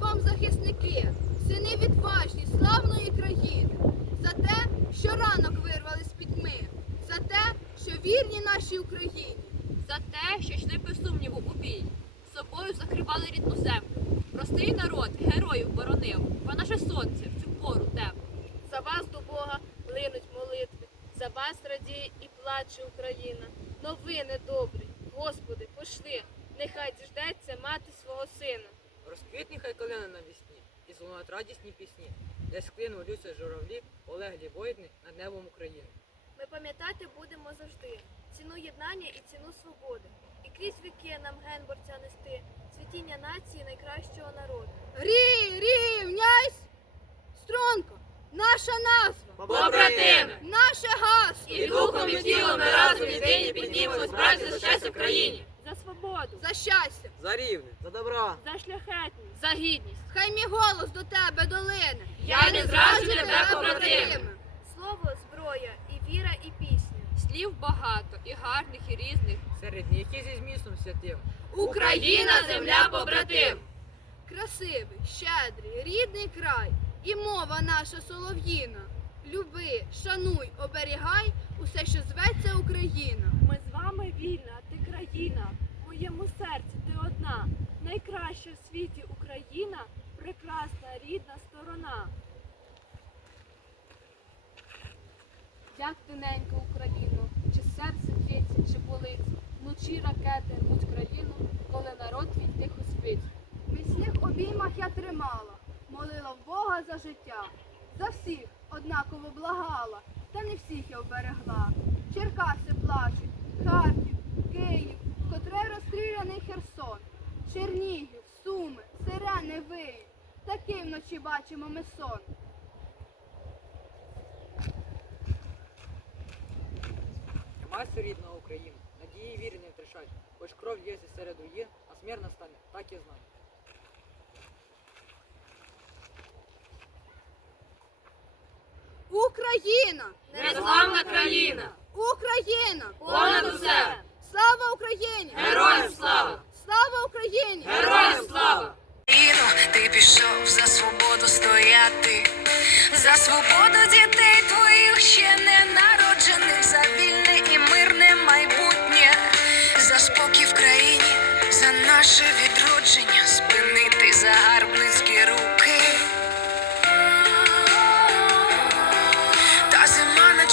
вам захисники, сини відважні, славної країни, за те, що ранок вирвали з пітьми, за те, що вірні нашій Україні. За те, що йшли без сумніву у бій, собою закривали рідну землю. Простий народ героїв боронив, бо наше сонце в цю пору темно. За вас до Бога линуть молитви, за вас радіє і плаче Україна. Новини добрі, Господи, пошли, нехай діждеться мати свого сина. Хай навісні, і злунать радісні пісні, де склину лються журавлі, полеглі воїни над небом України. Ми пам'ятати будемо завжди ціну єднання і ціну свободи. І крізь віки нам ген борця нести, цвітіння нації найкращого народу. Рі, рівняйсь! Стронко, наша назва, Побратими! наше гасло, І духом, і тілом ми разом єдині піднімемось праці за щастя в країні. За свободу, за щастя. За рівне, за добра. за шляхетність. За гідність. Хай мій голос до тебе долине. Я не зраджу тебе, побратиме. Слово, зброя, і віра, і пісня. Слів багато, і гарних, і різних. Серед них і зі змістом святим. Україна, земля побратим. Красивий, щедрий, рідний край, і мова наша солов'їна. Люби, шануй, оберігай усе, що зветься Україна. Ми з вами вільна, ти країна. Серці ти одна. Найкраща в світі Україна, прекрасна рідна сторона. Як тоненька Україно, чи серце б'ється, чи болить, вночі ракети рвуть країну, коли народ твій тихо спить. В міцних обіймах я тримала, молила в Бога за життя. За всіх однаково благала, та не всіх я вберегла. Черкаси плачуть, Харків, вночі бачимо ми сон. Тримайся, рідна Україна, надії віри не втрачай, хоч кров лється серед руїн, а смерть настане, так і знай. Україна! Незламна країна. Україна! Понад усе. Слава Україні! Героям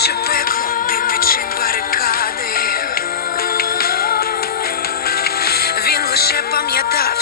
наче пекло, відчин барикади. Він лише пам'ятав